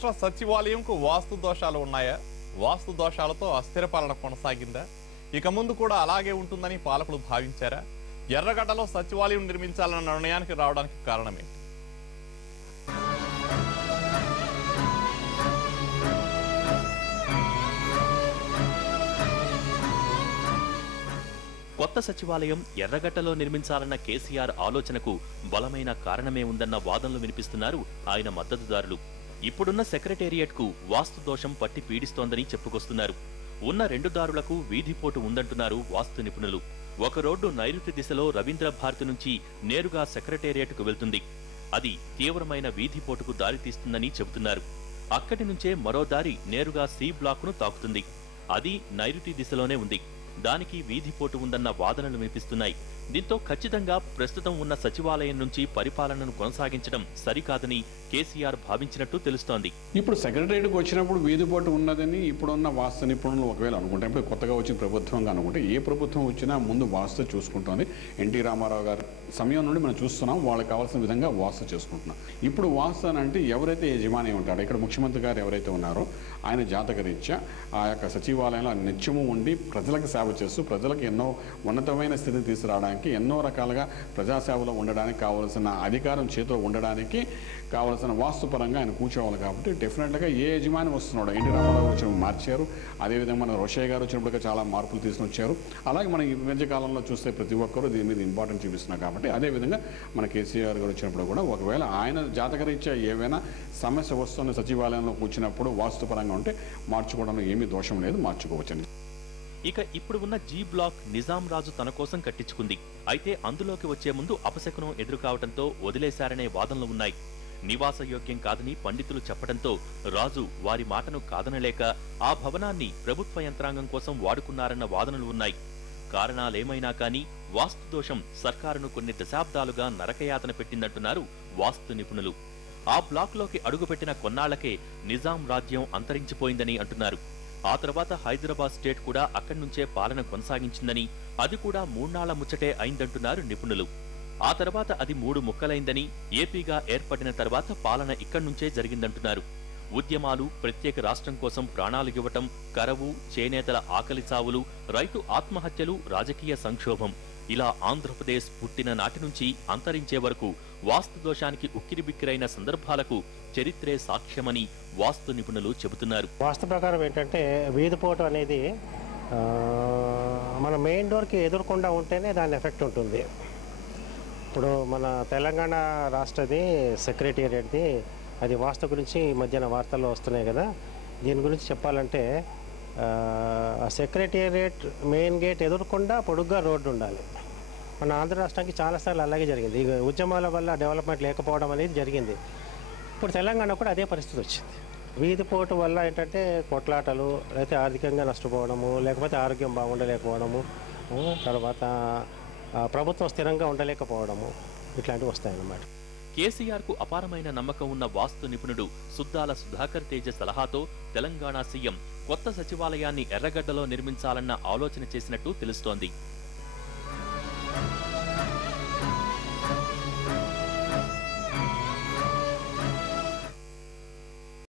రాష్ట్ర సచివాలయంకు వాస్తు దోషాలు ఉన్నాయా? వాస్తు దోషాలతో అస్థిర పాలన కొనసాగిందా? ఇక ముందు కూడా అలాగే ఉంటుందని పాలకులు భావించారా? ఎర్రగడ్డలో సచివాలయం నిర్మించాలన్న నిర్ణయానికి రావడానికి కారణమేంటి? కొత్త సచివాలయం ఎర్రగడ్డలో నిర్మించాలన్న కేసీఆర్ ఆలోచనకు బలమైన కారణమే ఉందన్న వాదనలు వినిపిస్తున్నారు ఆయన మద్దతుదారులు. ఇప్పుడున్న సెక్రటేరియట్ కు వాస్తు దోషం పట్టి పీడిస్తోందని చెప్పుకొస్తున్నారు. ఉన్న రెండు దారులకు వీధిపోటు ఉందంటున్నారు వాస్తు నిపుణులు. ఒక రోడ్డు నైరుతి దిశలో రవీంద్ర భారతి నుంచి నేరుగా సెక్రటేరియట్ కు వెళ్తుంది. అది తీవ్రమైన వీధిపోటుకు దారితీస్తుందని చెబుతున్నారు. అక్కడి నుంచే మరో దారి నేరుగా సి బ్లాక్ ను తాకుతుంది. అది నైరుతి దిశలోనే ఉంది. దానికి వీధిపోటు ఉందన్న వాదనలు వినిపిస్తున్నాయి. దీంతో ఖచ్చితంగా ప్రస్తుతం ఉన్న సచివాలయం నుంచి పరిపాలనను కొనసాగించడం సరికాదని కేసీఆర్ భావించినట్టు తెలుస్తోంది. ఇప్పుడు సెక్రటరీకి వచ్చినప్పుడు వీధిపోటు ఉన్నదని ఇప్పుడున్న వాస్తు నిపుణులు ఒకవేళ అనుకుంటే, ఇప్పుడు కొత్తగా వచ్చిన ప్రభుత్వంగా అనుకుంటే, ఏ ప్రభుత్వం వచ్చినా ముందు వాస్తు చూసుకుంటోంది. ఎన్టీ రామారావు గారి సమయం నుండి మనం చూస్తున్నాం, వాళ్ళకి కావాల్సిన విధంగా వాస్తు చేసుకుంటున్నాం. ఇప్పుడు వాస్తు అని అంటే ఎవరైతే యజమాని ఉంటాడో, ఇక్కడ ముఖ్యమంత్రి గారు ఎవరైతే ఉన్నారో ఆయన జాతకరీత్యా ఆ యొక్క సచివాలయంలో నిత్యము ఉండి ప్రజలకు సేవ చేస్తూ ప్రజలకు ఎన్నో ఉన్నతమైన స్థితిని తీసుకురావడానికి, ఎన్నో రకాలుగా ప్రజాసేవలో ఉండడానికి కావలసిన అధికారం చేతిలో ఉండడానికి కావలసిన వాస్తుపరంగా ఆయన కూర్చోవాలి. కాబట్టి డెఫినెట్గా ఏ యజమాని వస్తున్నాడో, ఎన్టీ రామారావు వచ్చినప్పుడు మార్చారు, అదేవిధంగా మన రోషయ్య గారు వచ్చినప్పుడు చాలా మార్పులు తీసుకుని వచ్చారు. అలాగే మన ఈ మధ్యకాలంలో చూస్తే ప్రతి ఒక్కరూ దీని మీద ఇంపార్టెన్స్ చూపిస్తున్నారు. కాబట్టి అదేవిధంగా మన కేసీఆర్ గారు వచ్చినప్పుడు కూడా ఒకవేళ ఆయన జాతకరీత్యా ఏవైనా సమస్య వస్తున్న సచివాలయంలో కూర్చున్నప్పుడు వాస్తుపరంగా ఉంటే మార్చుకోవడంలో ఏమీ దోషం లేదు, మార్చుకోవచ్చండి. ఇక ఇప్పుడు ఉన్న జీ బ్లాక్ నిజాం రాజు తన కోసం కట్టించుకుంది. అయితే అందులోకి వచ్చే ముందు అపశకునం ఎదురుకావడంతో వదిలేశారనే వాదనలు ఉన్నాయి. నివాసయోగ్యం కాదని పండితులు చెప్పడంతో రాజు వారి మాటను కాదనలేక ఆ భవనాన్ని ప్రభుత్వ యంత్రాంగం కోసం వాడుకున్నారన్న వాదనలు ఉన్నాయి. కారణాలేమైనా కానీ వాస్తు దోషం సర్కారును కొన్ని దశాబ్దాలుగా నరకయాతన పెట్టిందంటున్నారు వాస్తు నిపుణులు. ఆ బ్లాక్లోకి అడుగుపెట్టిన కొన్నాళ్లకే నిజాం రాజ్యం అంతరించిపోయిందని అంటున్నారు. ఆ తర్వాత హైదరాబాద్ స్టేట్ కూడా అక్కడి నుంచే పాలన కొనసాగించిందని, అది కూడా 3 నాళ్ల ముచ్చటే అయిందంటున్నారు నిపుణులు. ఆ తర్వాత అది 3 ముక్కలైందని, ఏపీగా ఏర్పడిన తర్వాత పాలన ఇక్కడి నుంచే జరిగిందంటున్నారు. ఉద్యమాలు, ప్రత్యేక రాష్ట్రం కోసం ప్రాణాలు ఇవ్వటం, కరవు, చేనేతల ఆకలి చావులు, రైతు ఆత్మహత్యలు, రాజకీయ సంక్షోభం, ఇలా ఆంధ్రప్రదేశ్ పుట్టిన నాటి నుంచి అంతరించే వరకు వాస్తు దోషానికి ఉక్కిరిబిక్కిరైన సందర్భాలకు చరిత్రే సాక్ష్యమని వాస్తు నిపుణులు చెబుతున్నారు. వాస్తు ప్రకారం ఏంటంటే వీధిపోటు అనేది మన మెయిన్ డోర్కి ఎదురకుండా ఉంటేనే దాని ఎఫెక్ట్ ఉంటుంది. ఇప్పుడు మన తెలంగాణ రాష్ట్రది సెక్రటేరియట్ది అది వాస్తు గురించి ఈ మధ్యన వార్తల్లో వస్తున్నాయి కదా. దీని గురించి చెప్పాలంటే సెక్రటేరియట్ మెయిన్ గేట్ ఎదురకుండా పొడుగ్గా రోడ్డు ఉండాలి. మన ఆంధ్ర రాష్ట్రానికి చాలాసార్లు అలాగే జరిగింది. ఇక ఉద్యమాల వల్ల డెవలప్మెంట్ లేకపోవడం అనేది జరిగింది. ఇప్పుడు తెలంగాణ కూడా అదే పరిస్థితి వచ్చింది. వీధిపోటు వల్ల ఏంటంటే కొట్లాటలు, అయితే ఆర్థికంగా నష్టపోవడము, లేకపోతే ఆరోగ్యం బాగుండలేకపోవడము, తర్వాత ప్రభుత్వం స్థిరంగా ఉండలేకపోవడము, ఇట్లాంటివి వస్తాయన్నమాట. కేసీఆర్ కు అపారమైన నమ్మకం ఉన్న వాస్తు నిపుణుడు సుద్దాల సుధాకర్ తేజ సలహాతో తెలంగాణ సీఎం కొత్త సచివాలయాన్ని ఎర్రగడ్డలో నిర్మించాలన్న ఆలోచన చేసినట్టు తెలుస్తోంది.